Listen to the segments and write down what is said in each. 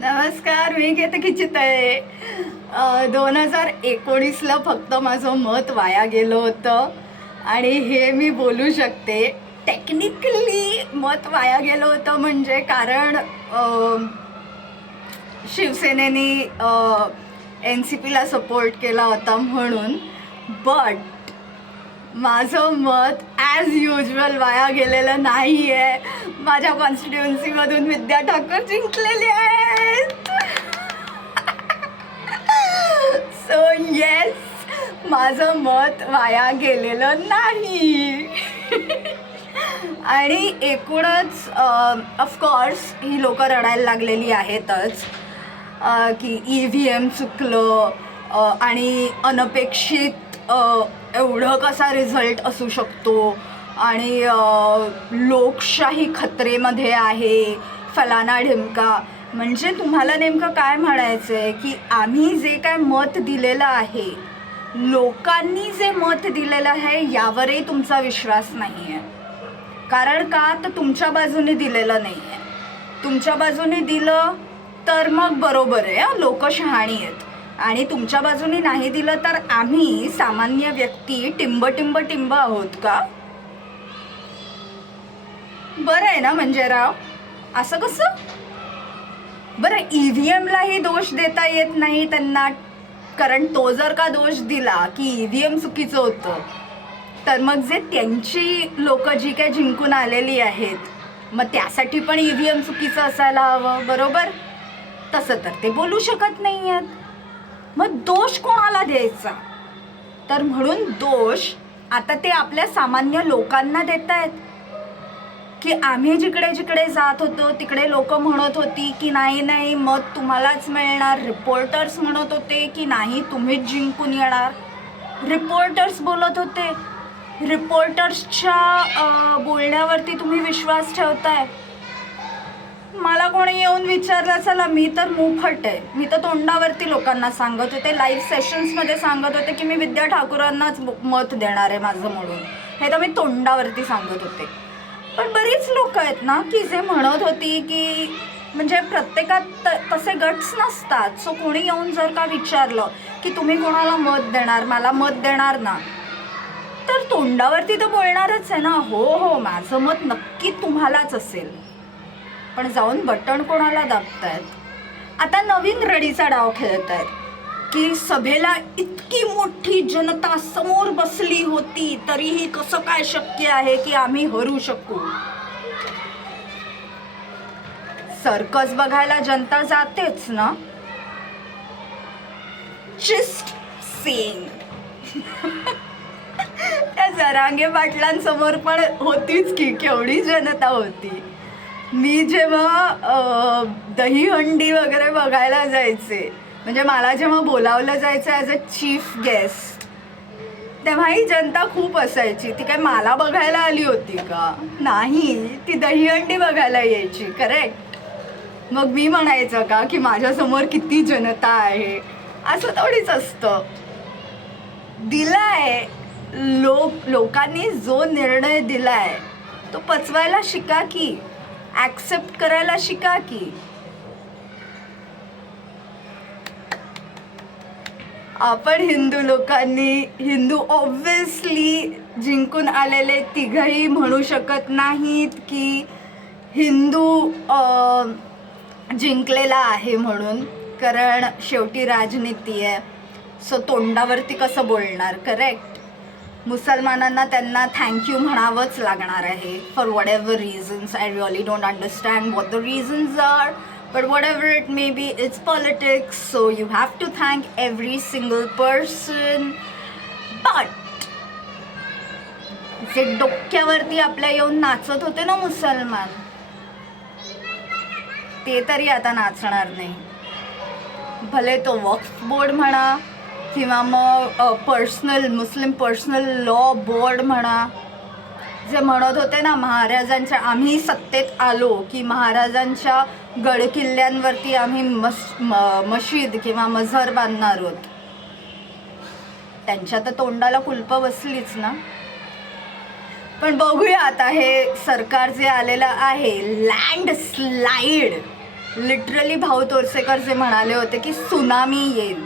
नमस्कार मी घेते किचित आहे दोन हजार एकोणीसला फक्त माझं मत वाया गेलं होतं. आणि हे मी बोलू शकते टेक्निकली मत वाया गेलं होतं म्हणजे कारण शिवसेनेने एन सी पीला सपोर्ट केला होता म्हणून. बट माझं मत ॲज युजल वाया गेलेलं नाही आहे माझ्या कॉन्स्टिट्युएन्सीमधून विद्या ठाकूर जिंकलेली आहे. आहेत सो येस माझं मत वाया गेलेलं नाही. आणि एकूणच ऑफकोर्स ही लोक रडायला लागलेली आहेतच. की ई व्ही एम चुकलं आणि अनपेक्षित एवढं कसा रिझल्ट असू शकतो? आणि लोकशाही खतरेमध्ये आहे फलाना ढिमका. म्हणजे तुम्हाला नेमकं काय म्हणायचं आहे की आम्ही जे काय मत दिलेलं आहे लोकांनी जे मत दिलेलं आहे यावरही तुमचा विश्वास नाही आहे कारण का तर तुमच्या बाजूने दिलेलं नाही आहे तुमच्या बाजूने दिलं तर मग बरोबर आहे लोक शहाणी आहेत. आणि तुमच्या बाजूने नाही दिलं तर आम्ही सामान्य व्यक्ती टिंब टिंब टिंब आहोत का? बरं आहे ना म्हणजे राव असं कसं? बरं ई व्ही एमलाही दोष देता येत नाही त्यांना कारण तो जर का दोष दिला की ई व्ही एम चुकीचं होतं तर मग जे त्यांची लोक जी काय जिंकून आलेली आहेत मग त्यासाठी पण ई व्ही एम चुकीचं असायला हवं बरोबर? तसं तर ते बोलू शकत नाही आहेत मग दोष कोणाला द्यायचा? तर म्हणून दोष आता ते आपल्या सामान्य लोकांना देत आहेत की आम्ही जिकडे जिकडे जात होतो तिकडे लोक म्हणत होती की नाही नाही मत तुम्हालाच मिळणार. रिपोर्टर्स म्हणत होते की नाही तुम्हीच जिंकून येणार. रिपोर्टर्स बोलत होते. रिपोर्टर्सच्या बोलण्यावरती तुम्ही विश्वास ठेवताय. मला कोणी येऊन विचारलं चला मी तर मुफट आहे. मी तर तोंडावरती लोकांना सांगत होते. लाईव्ह सेशन्समध्ये सांगत होते की मी विद्या ठाकूरांनाच मत देणार आहे माझं म्हणून. हे तर मी तोंडावरती सांगत होते. पण बरीच लोक आहेत ना की जे म्हणत होती की म्हणजे प्रत्येकात त- तसे गट्स नसतात. सो कोणी येऊन जर का विचारलं की तुम्ही कोणाला मत देणार मला मत देणार ना तर तोंडावरती तर बोलणारच आहे ना. हो हो माझं मत नक्की तुम्हालाच असेल. पण जाऊन बटण कोणाला दाबतायत? आता नवीन रडीचा डाव खेळत आहेत की सभेला इतकी मोठी जनता समोर बसली होती तरीही कसं काय शक्य आहे की आम्ही हरू शकू? सर्कस बघायला जनता जातेच ना? चिस्ट सीन त्या जरांगे पाटलांसमोर पण होतीच की केवढी जनता होती. मी जेव्हा दही दहीहंडी वगैरे बघायला जायचे म्हणजे मला जेव्हा बोलावलं जायचं ॲज अ चीफ गेस्ट तेव्हा ही जनता खूप असायची. ती काय मला बघायला आली होती का? नाही ती दहीहंडी बघायला यायची करेक्ट मग मी म्हणायचं का की माझ्यासमोर किती जनता आहे? असं थोडीच असतं. दिलाय लोक लोकांनी जो निर्णय दिलाय तो पचवायला शिका की ॲक्सेप्ट करायला शिका की. आपण हिंदू लोकांनी हिंदू ऑब्विसली जिंकून आलेले तिघही म्हणू शकत नाहीत की हिंदू जिंकलेला आहे म्हणून. कारण शेवटी राजनीती आहे. सो तोंडावरती कसं बोलणार? करेक्ट मुसलमानांना त्यांना थँक्यू म्हणावंच लागणार आहे. For whatever reasons I really don't understand what the reasons are but whatever it it may be it's politics so you have to thank single single person but जे डोक्यावरती आपल्या येऊन नाचत होते ना मुसलमान ते तरी आता नाचणार नाही. भले तो वक्फ बोर्ड म्हणा किंवा मग personal Muslim personal law board म्हणा जे म्हणत होते ना महाराजांच्या आम्ही सत्तेत आलो की महाराजांच्या गडकिल्ल्यांवरती आम्ही मस म मशीद किंवा मजहर बांधणार आहोत. त्यांच्या तर तोंडाला कुलप बसलीच ना. पण बघूया आता हे सरकार जे आलेलं आहे land slide literally Bhau Torsekar जे म्हणाले होते की सुनामी येईल.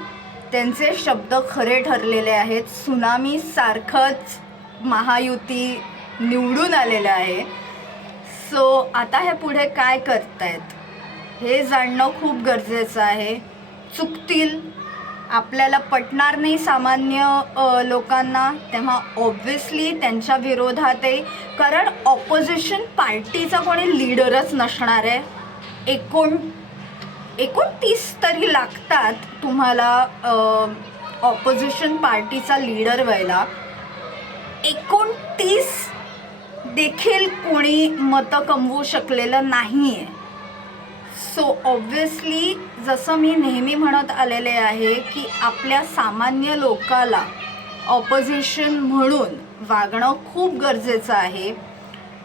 त्यांचे शब्द खरे ठरलेले आहेत. सुनामी सारखंच महायुती निवडून आलेलं आहे. सो आता हे पुढे काय करतायत? हे जाणणं खूप गरजेचं आहे. चुकतील. आपल्याला पटणार नाही सामान्य लोकांना. तेव्हा ऑब्व्हियसली त्यांच्या विरोधात आहे कारण ऑपोजिशन पार्टीचा कोणी लीडरच नसणार आहे. एकोण एकोणतीस तरी लागतात तुम्हाला ऑपोजिशन पार्टीचा लीडर व्हायला. एकोण देखील कोणी मतं कमवू शकलेलं नाही आहे सो ऑब्व्हियसली जसं मी नेहमी म्हणत आलेले आहे की आपल्या सामान्य लोकाला ऑपोजिशन म्हणून वागणं खूप गरजेचं आहे.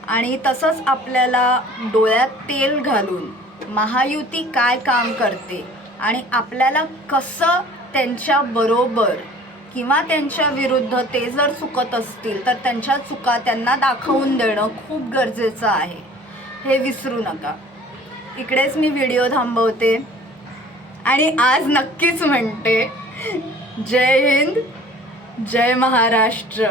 आणि तसंच आपल्याला डोळ्यात तेल घालून महायुती काय काम करते आणि आपल्याला कसं त्यांच्याबरोबर किंवा त्यांच्या विरुद्ध ते जर चुकत असतील तर त्यांच्या चुका त्यांना दाखवून देणं खूप गरजेचं आहे. हे विसरू नका. इकडेच मी व्हिडिओ थांबवते. आणि आज नक्कीच म्हणते जय हिंद जय महाराष्ट्र.